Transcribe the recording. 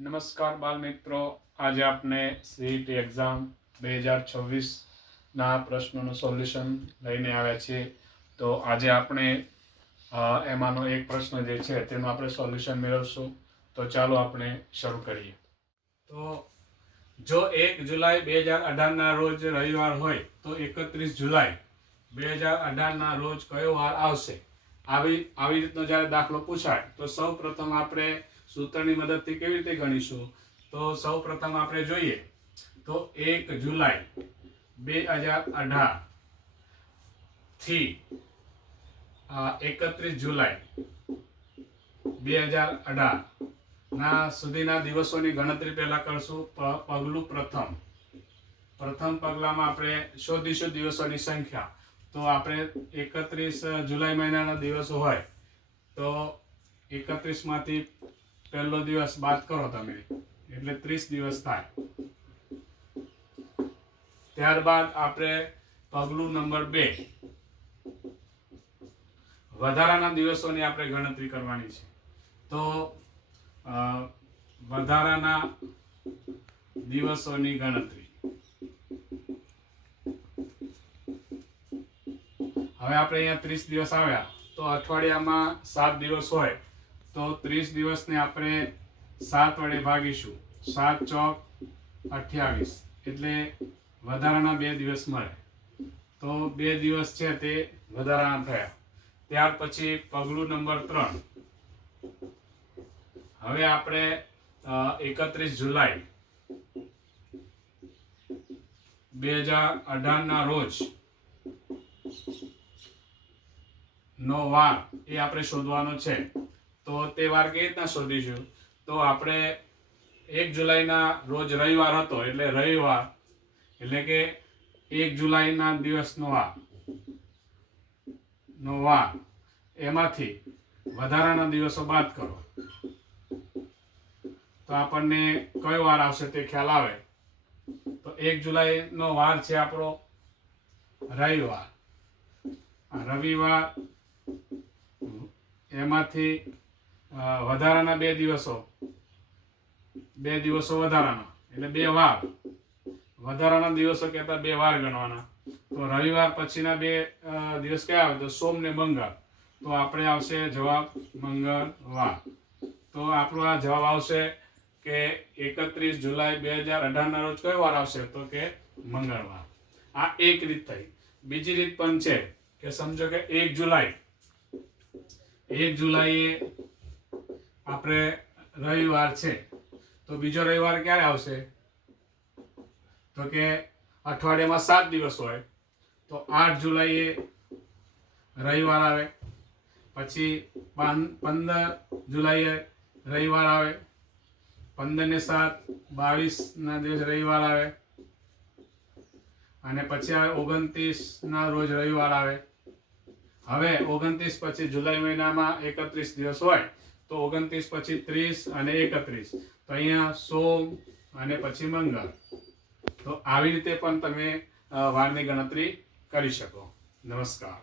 નમસ્કાર બાલ મિત્રો, આજે આપણે સીઈટી એક્ઝામ 2026ના પ્રશ્નોનું સોલ્યુશન લઈને આવ્યા છીએ. તો આજે આપણે એમાંનો એક પ્રશ્ન જે છે તેનું આપણે સોલ્યુશન મેળવશું. તો ચાલો આપણે શરૂ કરીએ. તો જો 1 જુલાઈ 2018ના રોજ રવિવાર હોય તો 31 જુલાઈ 2018ના રોજ કયો વાર આવશે? આવી રીતનો જ્યારે દાખલો પૂછાય તો સૌ પ્રથમ આપણે સૂત્રની મદદથી કેવી રીતે ગણીશું? તો સૌ પ્રથમ આપણે જોઈએ તો 1 જુલાઈ 2018 થી 31 જુલાઈ 2018 ના સુધીના દિવસોની ગણતરી પહેલા કરશું. પગલું પ્રથમ પગલામાં આપણે શોધીશું દિવસોની સંખ્યા. તો આપણે 31 જુલાઈ મહિનાના દિવસો હોય તો 31 માંથી પહેલો દિવસ બાદ કરો તમે, એટલે 30 દિવસ થાય. ત્યારબાદ આપણે પગલું નંબર 2, વધારાના દિવસોની આપણે ગણતરી કરવાની છે. તો વધારાના દિવસોની ગણતરી હવે આપણે અહીંયા 30 દિવસ આવ્યા તો અઠવાડિયામાં 7 દિવસ હોય તો 30 દિવસને આપણે 7 વડે ભાગીશું. 7 ચોક 28, એટલે વધારાના 2 દિવસ મળે. તો 2 દિવસ છે તે વધારાના થયા. ત્યાર પછી પગલું નંબર 3, હવે આપણે 31 જુલાઈ 2018ના રોજ નો વાર એ આપણે શોધવાનો છે. તો તે વાર કેવી રીતના શોધીશું? તો આપણે 1 જુલાઈના રોજ રવિવાર હતો, એટલે રવિવાર એટલે કે 1 જુલાઈના દિવસનો વાર એમાંથી વધારાના દિવસો બાદ કરો તો આપણને કયો વાર આવશે તે ખ્યાલ આવે. તો 1 જુલાઈનો વાર છે આપણો રવિવાર. એમાંથી વધારાના 2 દિવસો વધારાના, એટલે 2 વાર વધારાના દિવસો કહેતા 2 વાર ગણવાના. તો રવિવાર પછીના 2 દિવસ કયા આવે? તો સોમ ને મંગળ. તો આપણે આવશે જવાબ મંગળવાર. તો આપણો આ જવાબ આવશે કે 31 જુલાઈ 2018ના રોજ કયો વાર આવશે? તો કે મંગળવાર. આ એક રીત થઈ. બીજી રીત પણ છે કે સમજો કે 1 જુલાઈએ આપણે રવિવાર છે, તો બીજો રવિવાર ક્યારે આવશે? તો કે અઠવાડિયામાં 7 દિવસ હોય તો 8 જુલાઈએ રવિવાર આવે. પછી 15 જુલાઈએ રવિવાર આવે. 15 ને 7 22ના દિવસ રવિવાર આવે. અને પછી આવે 29ના રોજ રવિવાર આવે. હવે 29 પછી જુલાઈ મહિનામાં 31 દિવસ હોય તો 29 પછી 30 અને 31, તો અહીંયા સોમ અને પછી મંગળ. તો આવી રીતે પણ તમે વારની ગણતરી કરી શકો. નમસ્કાર.